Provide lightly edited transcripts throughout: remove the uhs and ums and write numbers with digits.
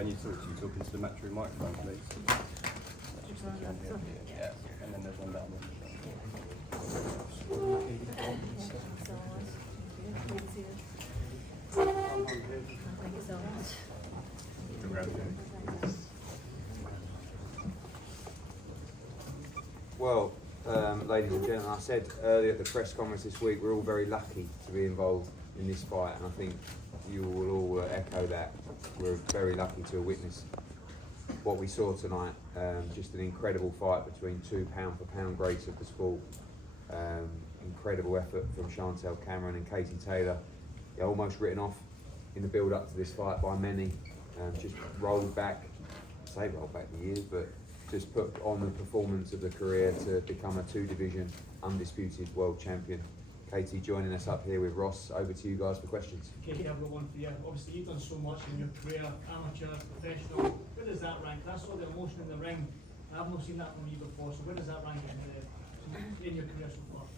when you talk into the matchroom microphone, please. Yeah, and then there's one down there. Thank you so much. Well, ladies and gentlemen, I said earlier at the press conference this week, we're all very lucky to be involved in this fight, and I think you will all echo that. We're very lucky to witness what we saw tonight. Just an incredible fight between two pound-for-pound greats of the sport. Incredible effort from Chantelle Cameron and Katie Taylor. They're almost written off in the build-up to this fight by many. Just rolled back the years, but just put on the performance of the career to become a two-division undisputed world champion. Katie joining us up here with Ross. Over to you guys for questions. Katie, I've got one for you. Obviously, you've done so much in your career, amateur, professional. Where does that rank? I saw the emotion in the ring. I've not seen that from you before, so where does that rank in your career so far?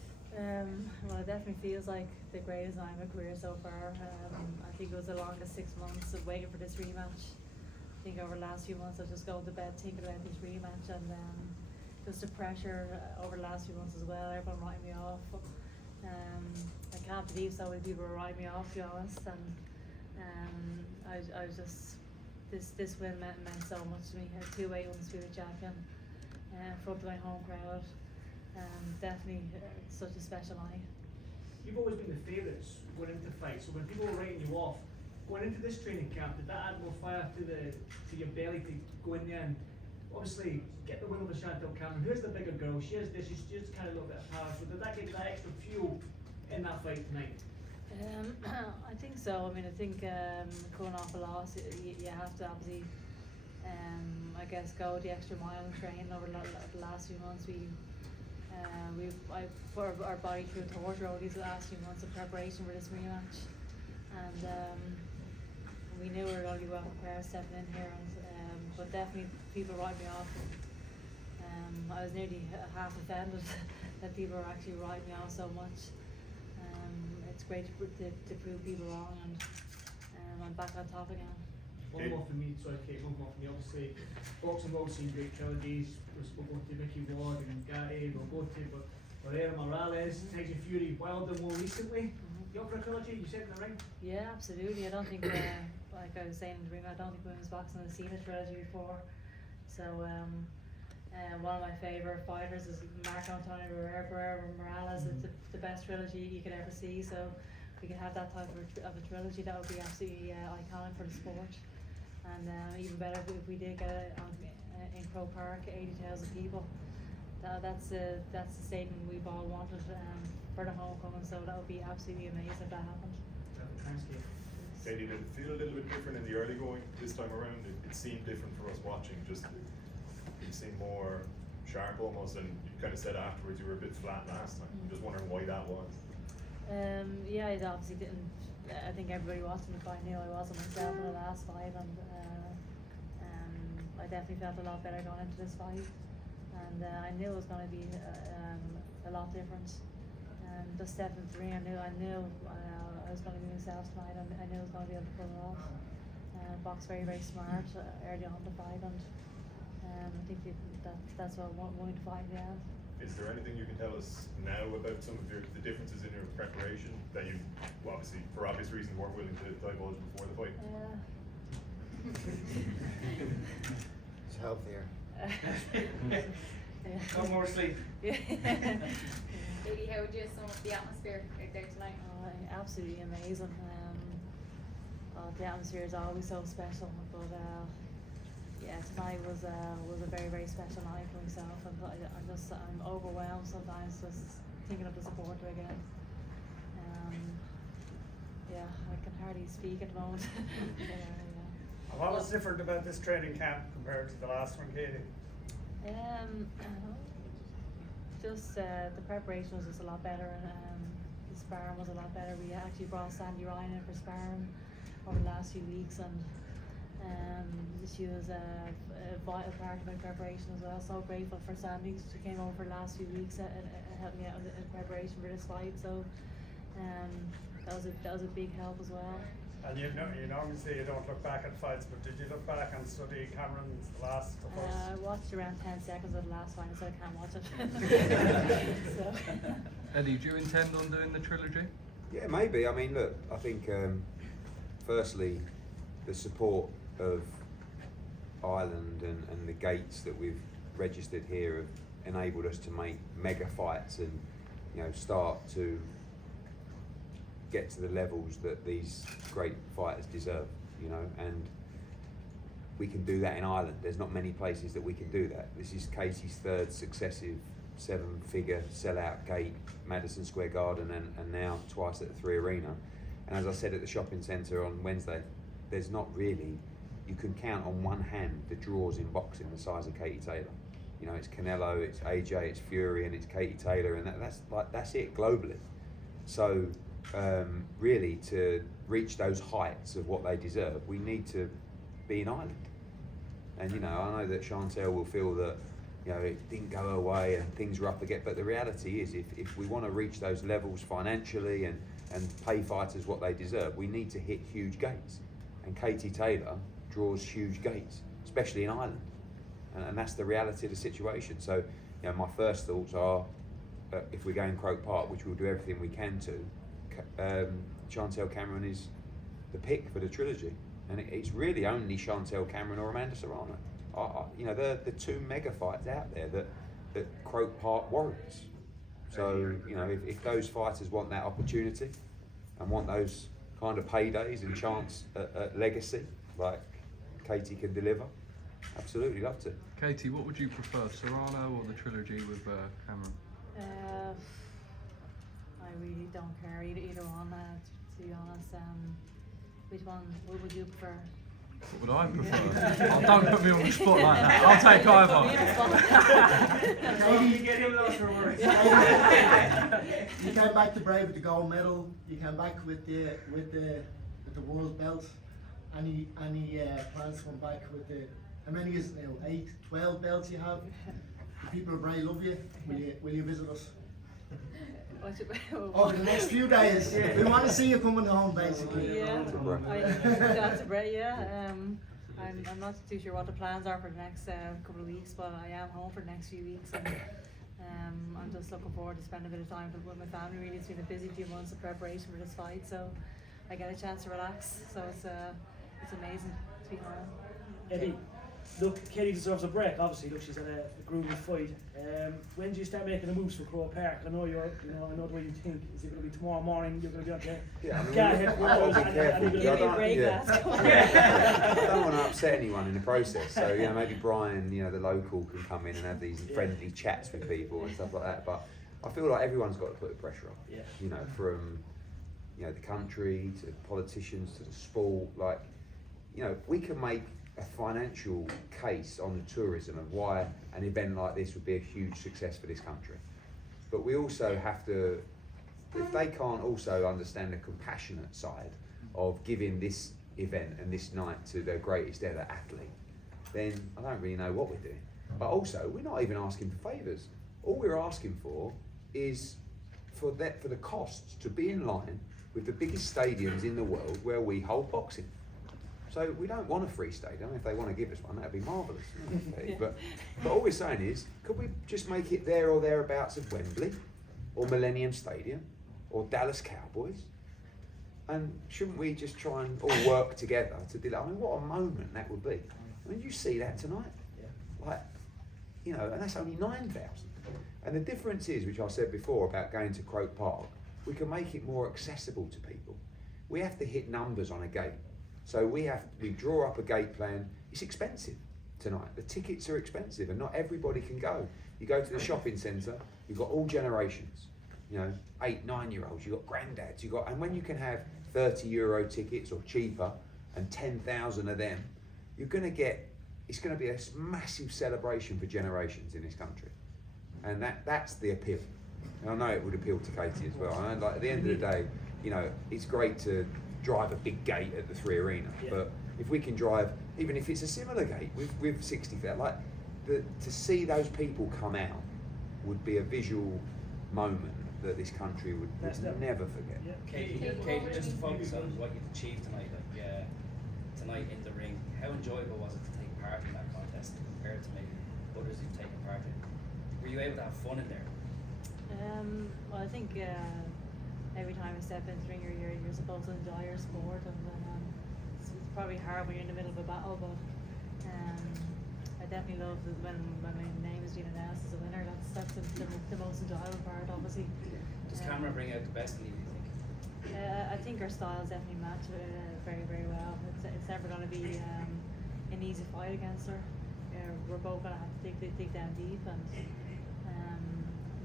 Well, it definitely feels like the greatest night of my career so far. I think it was the longest 6 months of waiting for this rematch. I think over the last few months I've just gone to bed thinking about this rematch, and just the pressure over the last few months as well. Everyone writing me off. I can't believe so many people were writing me off, to be honest. And I was just this win meant so much to me. A two-way undisputed champion in front of my home crowd. Definitely such a special night. You've always been the favourites going into fights, so when people were writing you off, going into this training camp, did that add more fire to your belly to go in there and obviously get the win over Chantelle Cameron? Who's the bigger girl? She has this, she's just kind of a little bit of power, so did that give that extra fuel in that fight tonight? I think so. I mean, I think coming off a loss, you have to obviously, I guess, go the extra mile and train over the last few months. I put our body through a torture over these last few months of preparation for this rematch, and we knew we were only well prepared stepping in here. But definitely, people write me off. I was nearly half offended that people were actually writing me off so much. It's great to prove people wrong, and I'm back on top again. One more from me, sorry Kate, one more from me. Obviously, boxing world's seen great trilogies. We'll go to Mickey Ward and Gatti, we'll go to Serrano, Morales, Tyson Fury, Wilder more recently. You up for a trilogy? You said in the ring? Yeah, absolutely. I don't think, like I was saying in the ring, I don't think women's boxing has seen a trilogy before. So, one of my favourite fighters is Marco Antonio Barrera Morales. It's the best trilogy you could ever see. So, if we could have that type of a trilogy, that would be absolutely iconic for the sport. And even better if we did get it in Croak Park, 80,000 people. That's the stadium we've all wanted for the homecoming. So that would be absolutely amazing if that happened. Katie, did it feel a little bit different in the early going this time around? It seemed different for us watching. Just it seemed more sharp almost, and you kind of said afterwards you were a bit flat last time. I'm just wondering why that was. Yeah, it obviously didn't. I think everybody watching the fight knew I wasn't myself in the last fight, and I definitely felt a lot better going into this fight, and I knew it was going to be a lot different. Just stepping into the ring, I knew I was going to be myself tonight, and I knew I was going to be able to pull it off. Box very smart early on the fight, and I think that's what I wanted to fight. Yeah. Is there anything you can tell us now about some of the differences in your preparation that you, well, obviously for obvious reasons, weren't willing to divulge before the fight? It's healthier. No more sleep. Katie, how would you sum up the atmosphere out there tonight? Absolutely amazing. The atmosphere is always so special, but yeah, tonight was a very special night for myself, and I'm overwhelmed sometimes just thinking of the support again. Yeah, I can hardly speak at the moment. And what was different about this training camp compared to the last one, Katie? Just the preparation was just a lot better, and the sparring was a lot better. We actually brought Sandy Ryan in for sparring over the last few weeks, and she was a vital part of my preparation as well. So grateful for Sandy. She came over for the last few weeks and helped me out in preparation for this fight. So that was a big help as well. And you normally say you don't look back at fights, but did you look back and study Cameron's last the I first? watched around 10 seconds of the last fight, so I can't watch it. So. Eddie, do you intend on doing the trilogy? Yeah, maybe. I mean, look, I think firstly, the support of Ireland and the gates that we've registered here have enabled us to make mega fights and, you know, start to get to the levels that these great fighters deserve, you know, and we can do that in Ireland. There's not many places that we can do that. This is Katie's third successive 7-figure sellout gate, Madison Square Garden, and now twice at the 3 Arena. And as I said at the shopping centre on Wednesday, there's not really, you can count on one hand the draws in boxing the size of Katie Taylor. You know, it's Canelo, it's AJ, it's Fury, and it's Katie Taylor, and that's it globally. So really, to reach those heights of what they deserve, we need to be in Ireland. And you know, I know that Chantelle will feel that, you know, it didn't go her way and things are up again, but the reality is, if we want to reach those levels financially and pay fighters what they deserve, we need to hit huge gates. And Katie Taylor draws huge gates, especially in Ireland. And that's the reality of the situation. So, you know, my first thoughts are, if we're going Croak Park, which we'll do everything we can to, Chantelle Cameron is the pick for the trilogy. And it's really only Chantelle Cameron or Amanda Serrano. You know, they're the two mega fights out there that Croak Park warrants. So, you know, if those fighters want that opportunity and want those kind of paydays and chance at legacy, like Katie can deliver, absolutely love to. Katie, what would you prefer, Serrano or the trilogy with Cameron? I really don't care either one, to be honest. Which one would you prefer? What would I prefer? Oh, don't put me on the spot like that. I'll take either. Katie, you get him lost for words. You came back to Brave with the gold medal. You came back with the world belt. Any plans to come back with the? How many is it now? 8, 12 belts you have. The people of Bray love you. Will you visit us? Over the next few days. Yeah. We want to see you coming home, basically. Yeah, that's great. Yeah, I'm not too sure what the plans are for the next couple of weeks, but I am home for the next few weeks, and I'm just looking forward to spending a bit of time with my family. Really, it's been a busy few months of preparation for this fight, so I get a chance to relax. So it's amazing to be home. Eddie, look, Katie deserves a break. Obviously, look, she's had a grueling fight. When do you start making the moves for Croak Park? I know I know the way you think. Is it going to be tomorrow morning? You're going to be up there. Yeah, I mean, I've got to be careful. Give me a break, lads. I don't want to upset anyone in the process. So, you know, maybe Brian, you know, the local, can come in and have these friendly chats with people and stuff like that. But I feel like everyone's got to put the pressure on. Yeah. You know, from, you know, the country to the politicians to the sport. Like, you know, we can make a financial case on the tourism of why an event like this would be a huge success for this country. But we also have to, if they can't also understand the compassionate side of giving this event and this night to their greatest ever athlete, then I don't really know what we're doing. But also, we're not even asking for favours. All we're asking for is for the costs to be in line with the biggest stadiums in the world where we hold boxing. So we don't want a free stadium. If they want to give us one, that'd be marvellous. Yeah. But all we're saying is, could we just make it there or thereabouts of Wembley, or Millennium Stadium, or Dallas Cowboys? And shouldn't we just try and all work together to do that? I mean, what a moment that would be. I mean, you see that tonight? Yeah. Like, you know, and that's only 9,000. And the difference is, which I said before about going to Croak Park, we can make it more accessible to people. We have to hit numbers on a gate. So we draw up a gate plan. It's expensive tonight. The tickets are expensive and not everybody can go. You go to the shopping centre, you've got all generations, you know, 8, 9-year-olds, you've got granddads, and when you can have €30 tickets or cheaper and 10,000 of them, it's going to be a massive celebration for generations in this country. And that's the appeal. And I know it would appeal to Katie as well. And like, at the end of the day, you know, it's great to drive a big gate at the 3 Arena, but if we can drive, even if it's a similar gate with 60,000, like to see those people come out would be a visual moment that this country would never forget. Yeah. Katie, just to focus on what you've achieved tonight, tonight in the ring, how enjoyable was it to take part in that contest compared to maybe others you've taken part in? Were you able to have fun in there? Well, I think every time I step into the ring, you're supposed to enjoy your sport, and it's probably hard when you're in the middle of a battle, but I definitely love that when my name is being announced as a winner. That's the most enjoyable part, obviously. Does Camera bring out the best in you, do you think? I think our styles definitely match very, very well. It's never going to be an easy fight against her. We're both going to have to dig down deep, and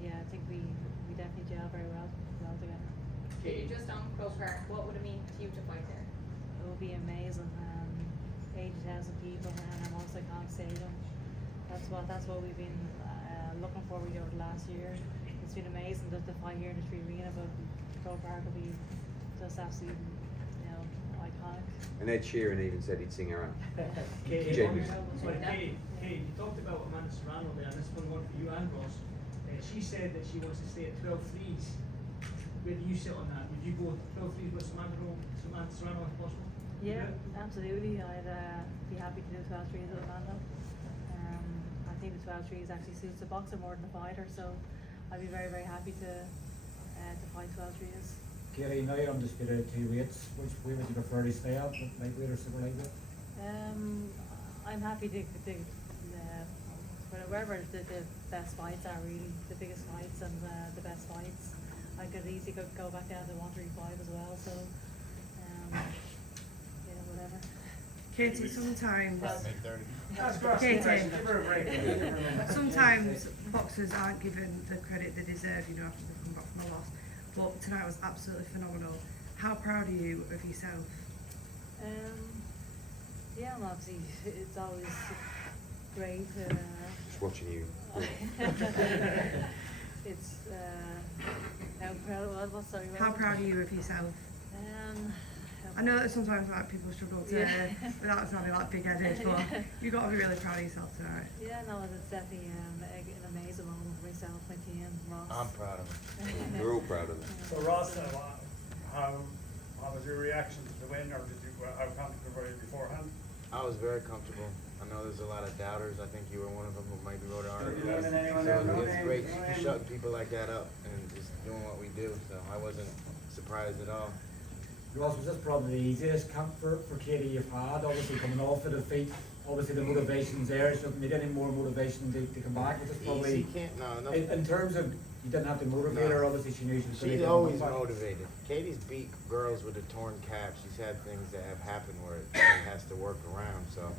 I think we definitely gel very well together. Katie, just on Croak, what would it mean to you to fight there? It will be amazing. 80,000 people in a most iconic stadium. That's what we've been looking forward to over the last year. It's been amazing that the fight here in the Tree Arena, but Croak Park will be just absolutely, iconic. And Ed Sheeran even said he'd sing her out. Katie, Genuine. Katie, you talked about Amanda Serrano there, and this one for you and Ross. She said that she wants to stay at 12 threes. Where do you sit on that? Would you go 12 threes with Samantha Serrano if possible? Yeah, absolutely. I'd be happy to do 12 threes with Amanda. I think the 12 threes actually suits the boxer more than the fighter, so I'd be very, very happy to fight 12 threes. Katie, now you're undisputed at 2 weights. Which way would you prefer to stay at, lightweight or super lightweight? I'm happy to wherever the best fights are, really, the biggest fights and the best fights. I could easily go back down to 135 as well, so whatever. Katie, sometimes Katie, sometimes boxers aren't given the credit they deserve, after they've come back from a loss. But tonight was absolutely phenomenal. How proud are you of yourself? Yeah, and obviously it's always great. Just watching you. It's how proud. Sorry. How proud are you of yourself? I know that sometimes people struggle to without sounding like big-headed, but you've got to be really proud of yourself tonight. Yeah, no, it's definitely an amazing moment for myself, my team, Ross. I'm proud of him. We're all proud of it. So Ross, how was your reaction to the win, or how comfortable were you beforehand? I was very comfortable. I know there's a lot of doubters. I think you were one of them who maybe wrote an article. So it's great shutting people like that up and just doing what we do. So I wasn't surprised at all. Ross, was this probably the easiest camp for Katie you've had? Obviously coming off a defeat, obviously the motivation's there. So need any more motivation to come back? Was this probably No. in terms of you didn't have to motivate her? Obviously she knew she was. She's always motivated. Katie's beat girls with a torn calf. She's had things that have happened where she has to work around. So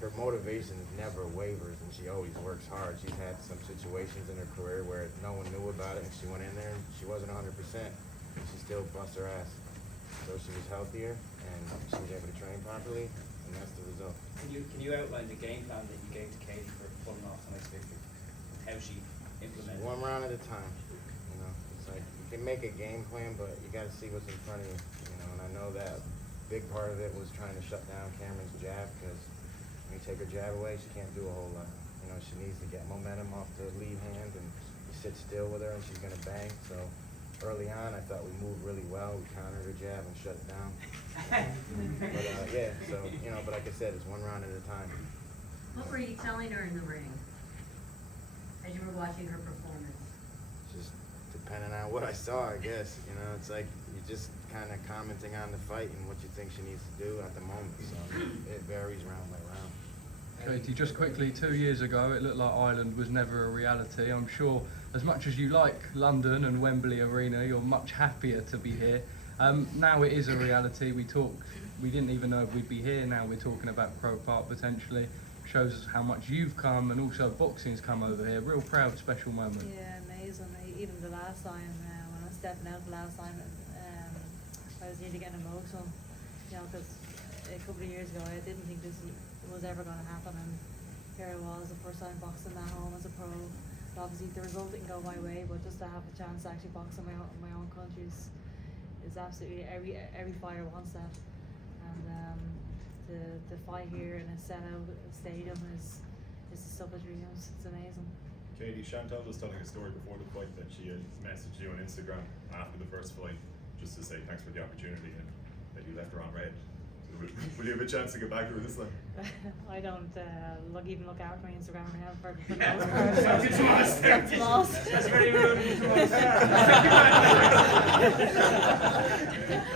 her motivation never wavers, and she always works hard. She's had some situations in her career where no one knew about it, and she went in there and she wasn't 100%. She still bust her ass. So she was healthier, and she was able to train properly, and that's the result. Can you outline the game plan that you gave to Katie for pulling off tonight's victory? How she implemented One round at a time. It's like you can make a game plan, but you got to see what's in front of you. And I know that a big part of it was trying to shut down Cameron's jab, because when you take her jab away, she can't do a whole lot. She needs to get momentum off the lead hand, and you sit still with her, and she's gonna bang. So early on, I thought we moved really well. We countered her jab and shut it down. But like I said, it's one round at a time. What were you telling her in the ring as you were watching her performance? Just depending on what I saw, I guess. It's like you're just kind of commenting on the fight and what you think she needs to do at the moment. So it varies round by round. Katie, just quickly, 2 years ago it looked like Ireland was never a reality. I'm sure as much as you like London and Wembley Arena, you're much happier to be here. Now it is a reality. We didn't even know if we'd be here. Now we're talking about Croak Park potentially. Shows how much you've come, and also boxing's come over here. Real proud, special moment. Yeah, amazing. Even the last time, when I was stepping out the last time, I was nearly getting emotional. Because a couple of years ago I didn't think this was ever going to happen, and here I was, the first time boxing at home as a pro. But obviously the result didn't go my way, but just to have a chance to actually box in my own country is absolutely every fighter wants that. And to fight here in a Serano stadium is the stuff of dreams. It's amazing. Katie, Chantelle was telling a story before the fight that she had messaged you on Instagram after the first fight just to say thanks for the opportunity and that you left her on red. So will you have a chance to get back to her this time? I don't even look out my Instagram now for the most part. That's lost. That's very rude of you to us.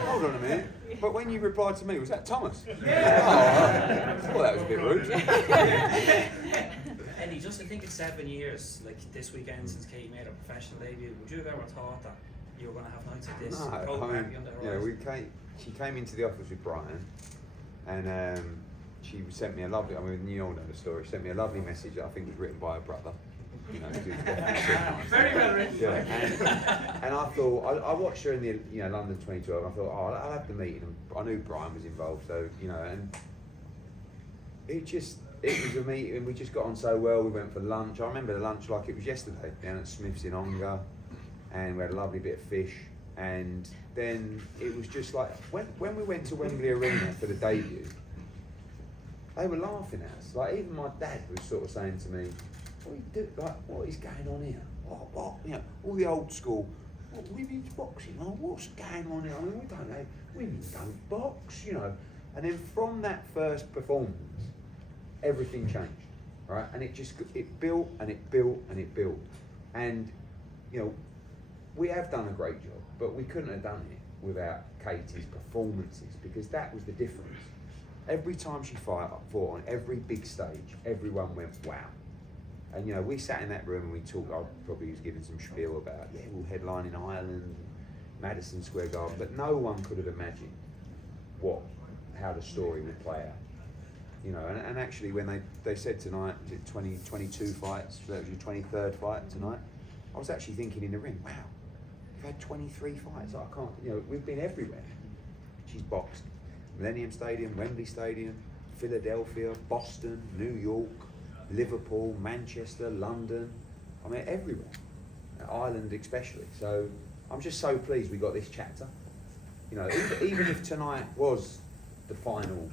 Hold on a minute. But when you replied to me, was that Thomas? Yeah. Oh, well, that was a bit rude. Eddie, just I think it's 7 years, like this weekend since Kate made her professional debut. Would you have ever thought that you were going to have nights like this? No, Croak I Park mean, on the yeah, horizon? she came into the office with Brian, and she sent me a lovely, I mean, you all know the story, she sent me a lovely message that I think was written by her brother. You know, very well written. Yeah, and I thought, I watched her in the London 2012, and I thought, oh, I'll have the meeting. And I knew Brian was involved, so, and it was a meeting, and we just got on so well. We went for lunch. I remember the lunch like it was yesterday, down at Smith's in Ongar, and we had a lovely bit of fish. And then it was just like, when we went to Wembley Arena for the debut, they were laughing at us. Like, even my dad was sort of saying to me, what is going on here? What? All the old school, women's boxing, what's going on here? I mean, we don't know, women don't box, And then from that first performance, everything changed, right? And it built and it built and it built. And, we have done a great job, but we couldn't have done it without Katie's performances, because that was the difference. Every time she fought on every big stage, everyone went, wow. And we sat in that room and we talked. I probably was giving some spiel about, we'll headline in Ireland, Madison Square Garden, but no one could have imagined how the story would play out. And actually when they said tonight, was it 22 fights, that was your 23rd fight tonight, I was actually thinking in the ring, wow, you've had 23 fights, I can't, we've been everywhere. She's boxed Millennium Stadium, Wembley Stadium, Philadelphia, Boston, New York, Liverpool, Manchester, London, I mean everywhere, Ireland especially. So I'm just so pleased we got this chapter. Even if tonight was the final,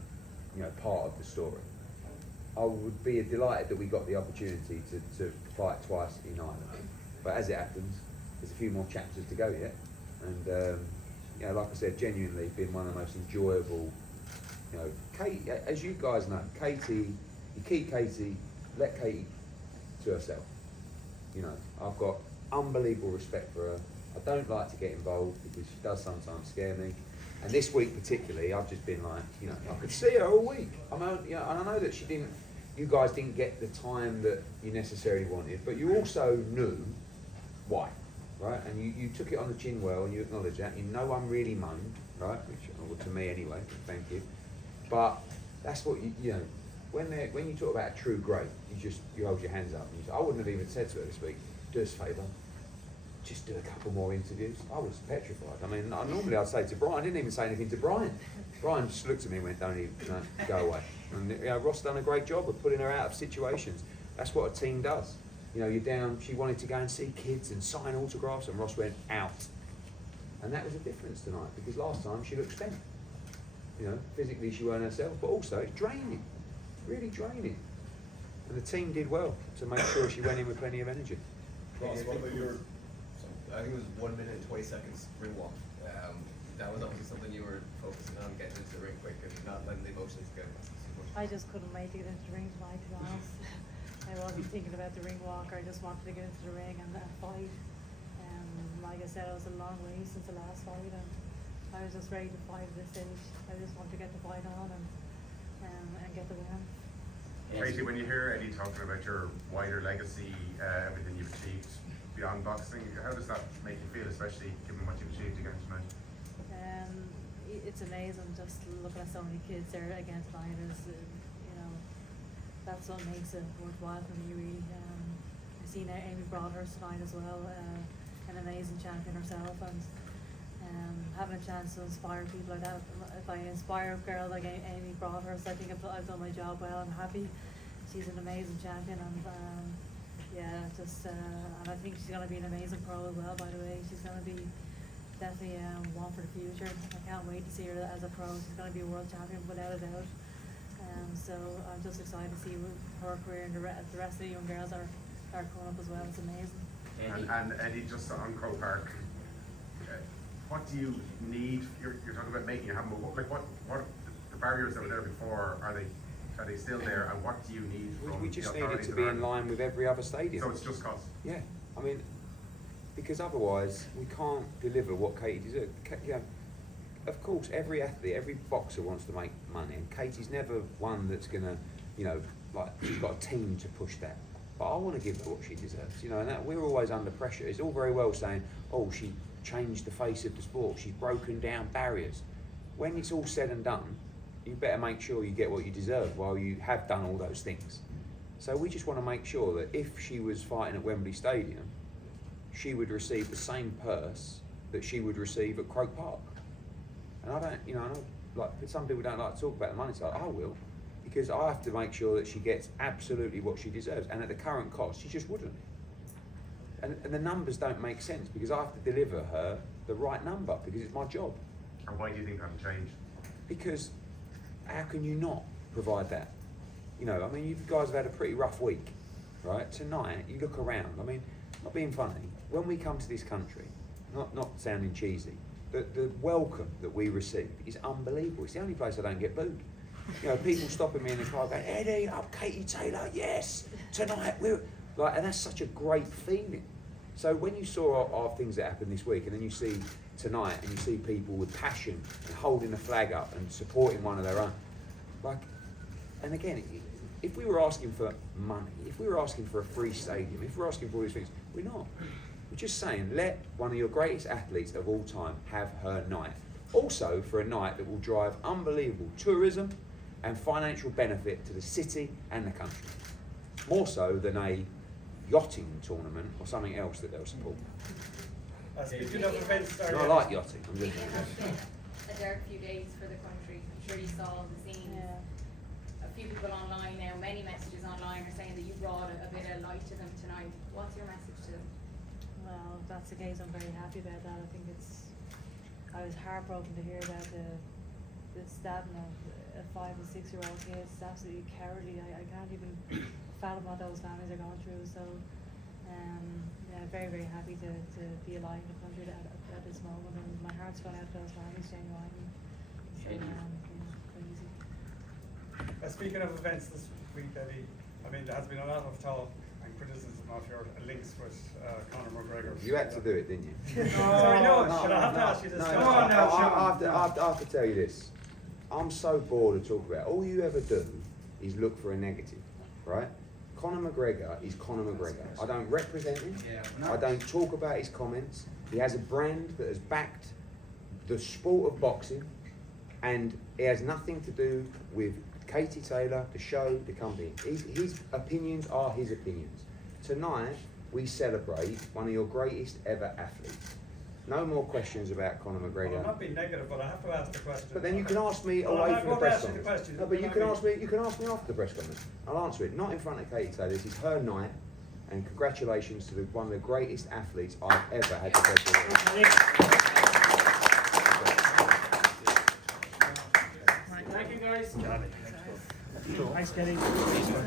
part of the story, I would be delighted that we got the opportunity to fight twice in Ireland. But as it happens, there's a few more chapters to go yet, and like I said, genuinely been one of the most enjoyable. Kate, as you guys know, Katie, you keep Katie. Let Katie to herself. I've got unbelievable respect for her. I don't like to get involved because she does sometimes scare me. And this week particularly, I've just been like, I could see her all week. And I know that you guys didn't get the time that you necessarily wanted, but you also knew why, right? And you took it on the chin well, and you acknowledge that. I'm really moaned, right? Which, to me anyway, thank you. But that's what when you talk about a true great, you hold your hands up. And you say, I wouldn't have even said to her this week, do us a favour, just do a couple more interviews. I was petrified. I mean, normally I'd say to Brian, I didn't even say anything to Brian. Brian just looked at me and went, don't even, go away. And Ross done a great job of putting her out of situations. That's what a team does. You're down, she wanted to go and see kids and sign autographs, and Ross went out. And that was the difference tonight, because last time she looked spent. Physically she weren't herself, but also it's draining. Really draining. And the team did well to make sure she went in with plenty of energy. Ross, what about I think it was 1 minute and 20 seconds ring walk. That was obviously something you were focusing on, getting into the ring quick and not letting the emotions get too much. I just couldn't wait to get into the ring tonight, to be honest. I wasn't thinking about the ring walk. I just wanted to get into the ring and fight. Like I said, it was a long way since the last fight, and I was just ready to fight at this stage. I just wanted to get the fight on and get the win. Katie, when you hear Eddie talking about your wider legacy, everything you've achieved beyond boxing, how does that make you feel, especially given what you've achieved again tonight? It's amazing just looking at so many kids there again tonight. That's what makes it worthwhile for me, really. I've seen Amy Broadhurst tonight as well, an amazing champion herself, and having a chance to inspire people like that. If I inspire a girl like Amy Broadhurst, I think I've done my job well. I'm happy. She's an amazing champion, and and I think she's going to be an amazing pro as well, by the way. She's going to be definitely one for the future. I can't wait to see her as a pro. She's going to be a world champion without a doubt. So I'm just excited to see her career and the rest of the young girls are are coming up as well. It's amazing. And Eddie, just on Croak Park, what do you need? You're talking about making it happen. Like what the barriers that were there before, are they still there? And what do you need from We just the need it authorities to in be in Ireland? line with every other stadium. So it's just cost. Yeah, I mean, because otherwise we can't deliver what Katie deserves. You know, of course, every athlete, every boxer wants to make money, and Katie's never one that's gonna, you know, like she's got a team to push that. But I want to give her what she deserves, you know, and that we're always under pressure. It's all very well saying, oh, she changed the face of the sport, she's broken down barriers. When it's all said and done, you better make sure you get what you deserve while you have done all those things. So we just want to make sure that if she was fighting at Wembley Stadium, she would receive the same purse that she would receive at Croak Park. And I don't, you know, I know, like some people don't like to talk about the money side. I will, because I have to make sure that she gets absolutely what she deserves. And at the current cost, she just wouldn't. And the numbers don't make sense because I have to deliver her the right number because it's my job. And why do you think that'll change? Because how can you not provide that? You know, I mean, you guys have had a pretty rough week, right? Tonight, you look around. I mean, not being funny, when we come to this country, not sounding cheesy, the welcome that we receive is unbelievable. It's the only place I don't get booed. You know, people stopping me in the car going, Eddie, I'm Katie Taylor, yes, tonight we're like, and that's such a great feeling. So when you saw our things that happened this week, and then you see tonight, and you see people with passion and holding the flag up and supporting one of their own, like, and again, if we were asking for money, if we were asking for a free stadium, if we're asking for all these things, we're not. We're just saying, let one of your greatest athletes of all time have her night. Also for a night that will drive unbelievable tourism and financial benefit to the city and the country. More so than a yachting tournament or something else that they'll support. Speaking of events, I like yachting. I'm just It has been a dark few days for the country. I'm sure you saw the scenes. A few people online now, many messages online are saying that you brought a bit of light to them tonight. What's your message to them? Well, if that's the case, I'm very happy about that. I think I was heartbroken to hear about the stabbing of a 5 and 6 year old kids. It's absolutely cowardly. I can't even fathom what those families are going through. So, yeah, very, very happy to be alive in the country at this moment, and my heart's gone out to those families genuinely. So, yeah, crazy. Speaking of events this week, Eddie, I mean, there has been a lot of talk and criticism of your links with Conor McGregor. You had to do it, didn't you? Sorry, no, should I have to ask you this? Come on now, I have to tell you this. I'm so bored to talk about. All you ever do is look for a negative, right? Conor McGregor is Conor McGregor. I don't represent him. I don't talk about his comments. He has a brand that has backed the sport of boxing, and it has nothing to do with Katie Taylor, the show, the company. His opinions are his opinions. Tonight, we celebrate one of your greatest ever athletes. No more questions about Conor McGregor. Well, I'm not being negative, but I have to ask the question. But then you can ask me Well, away I'm from the not press going to conference. ask you the question. No, but you can ask me after the press conference. I'll answer it. Not in front of Katie Taylor. This is her night, and congratulations to one of the greatest athletes I've ever had the pleasure of. Thank you guys. Thanks, Kenny.